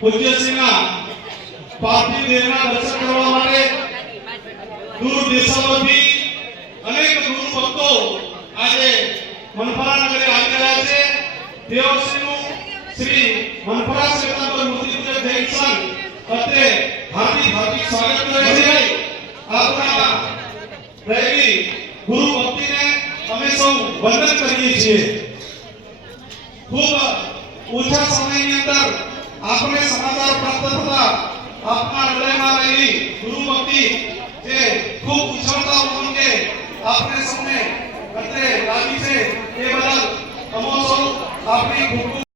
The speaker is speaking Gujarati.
પૂજ્ય શ્રીના પાર્થિવ દેહના દર્શન કરવા માટે દૂર દેશોથી અનેક ગુરુ ભક્તો આજે મનપરા નગરે આવી રહ્યા છે. તેઓ શ્રી મનપરા સેવાંતર મૂર્તિ પૂજક જૈન સંઘ અત્રે હાર્દિક સ્વાગત કરે છે. આપણા દૈવી ગુરુ ભક્તિને અમે સૌ વંદન કરીએ છીએ. ખૂબ ઓછા સમયની અંદર આપણે સમાચાર પ્રાપ્ત થતા આપના હૃદયમાં રહેલી ગુરુ ભક્તિ જે ખૂબ ઉછળતા ઉમંગે આપણે સૌને અત્રે લાગી છે એ બદલ અમો સૌ આપણી ખૂબ